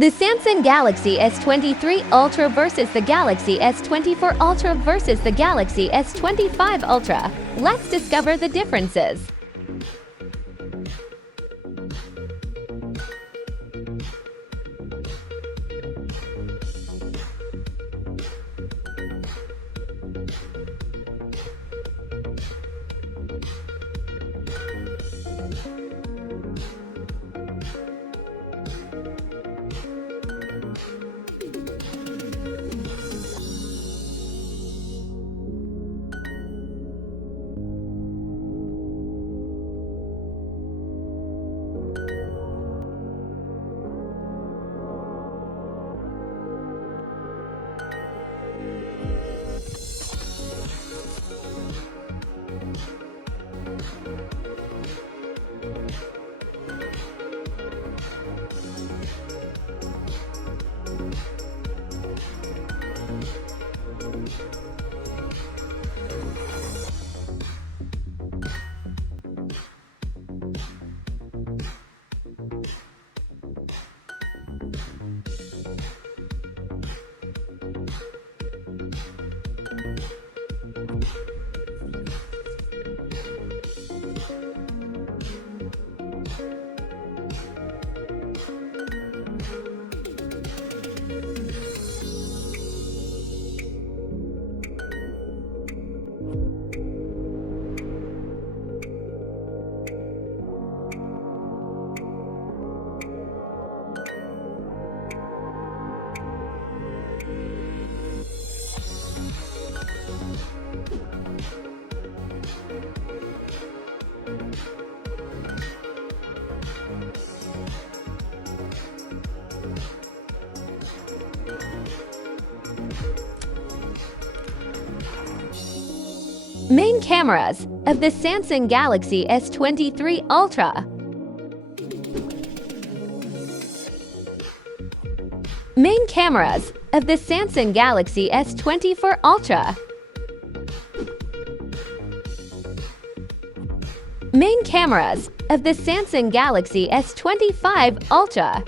The Samsung Galaxy S23 Ultra versus the Galaxy S24 Ultra versus the Galaxy S25 Ultra. Let's discover the differences. Main cameras of the Samsung Galaxy S23 Ultra. Main cameras of the Samsung Galaxy S24 Ultra. Main cameras of the Samsung Galaxy S25 Ultra.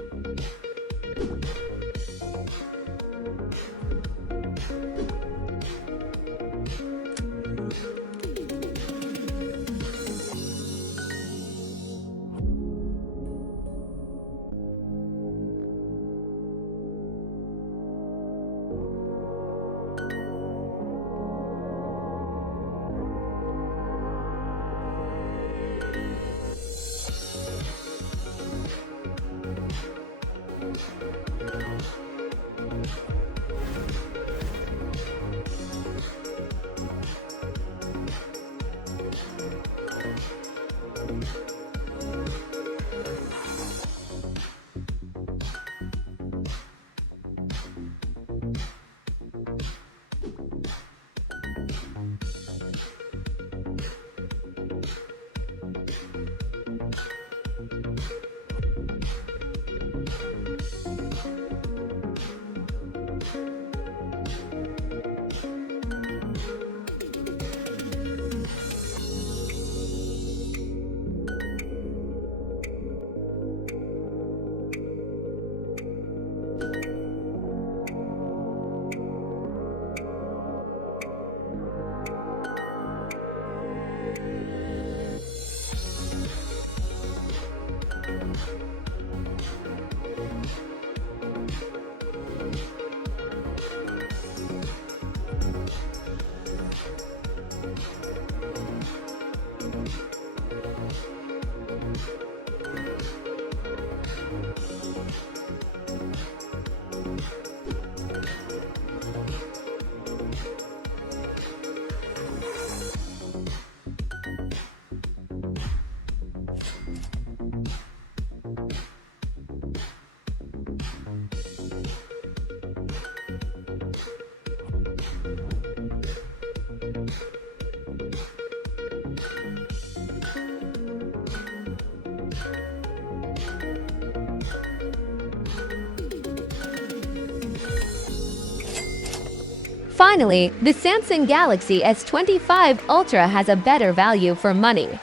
Finally, the Samsung Galaxy S25 Ultra has a better value for money.